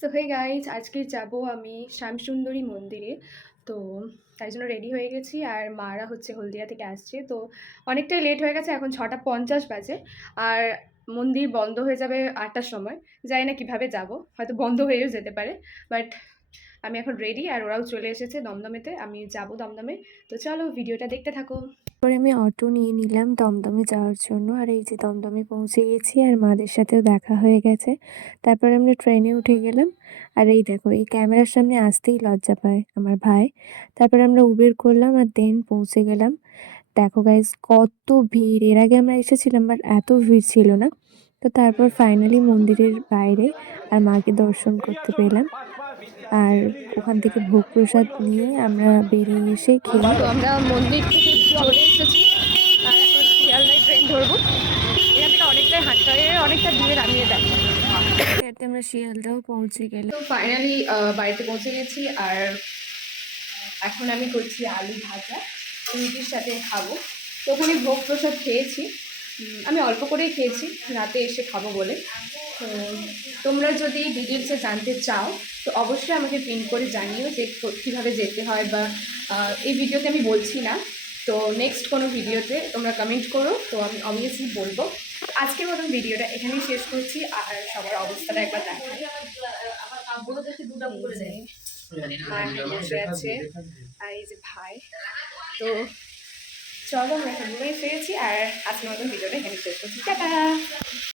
So hey guys, আজকে যাব আমি শ্যামসুন্দরী মন্দিরে। তো তাই জন্য রেডি হয়ে গেছি। আর মারা হচ্ছে হলদিয়া থেকে আসছে, তো অনেকটাই লেট হয়ে গেছে। এখন 6:50 বাজে। আর মন্দির বন্ধ হয়ে যাবে 8টার সময়। জানি না কিভাবে যাব, হয়তো বন্ধ হয়েও যেতে পারে। বাট আমি এখন রেডি, আর ওরাও চলে এসেছে দমদমেতে। আমি যাব দমদমে। তো চলো ভিডিওটা দেখতে থাকো। পরে আমি অটো নিয়ে নিলাম দমদমে যাওয়ার জন্য। আর এই যে দমদমে পৌঁছে গেছি, আর মাদের সাথেও দেখা হয়ে গেছে। তারপর আমরা ট্রেনে উঠে গেলাম। আর এই দেখো, এই ক্যামেরার সামনে আসতেই লজ্জা পায় আমার ভাই। তারপর আমরা উবের করলাম আর দেন পৌঁছে গেলাম। দেখো গাইজ, কত ভিড়! এর আগে আমরা এসেছিলাম, বাট এত ভিড় ছিল না। তো তারপর ফাইনালি মন্দিরের বাইরে আর মাকে দর্শন করতে পেলাম। আর ওখান থেকে ভোগ প্রসাদ নিয়ে আমরা বেরিয়ে এসে খেয়ে তো আমরা মন্দির থেকে চলে এসেছি, আর এখন শিয়ালদায় ট্রেন ধরবো। এখান থেকে অনেকটাই হাঁটতে হয়, অনেকটা দূরে নামিয়ে দেয়। আমরা শিয়ালদাও পৌঁছে গেলাম। তো ফাইনালি বাড়িতে পৌঁছে গেছি। আর এখন আমি করছি আলু ভাজা, রুটির সাথে খাবো। তো ওখানে ভোগ প্রসাদ খেয়েছি। আমি অল্প করেই খেয়েছি, রাতে এসে খাবো বলে। তো তোমরা যদি ডিটেলসে জানতে চাও তো অবশ্যই আমাকে পিন করে জানিও যে কীভাবে যেতে হয়, বা এই ভিডিওতে আমি বলছি না। তো নেক্সট কোনো ভিডিওতে তোমরা কমেন্ট করো, তো আমি অবভিয়াসলি বলবো। আজকের মতন ভিডিওটা এখানেই শেষ করছি। আর সবার অবস্থাটা একবার দেখাই। মা বসে আছে, আর এই যে ভাই। তো চলো, আমরা এখন রুমে ফিরেছি। আর আজকের মতন ভিডিওটা এখানে শেষ করছি। টাটা।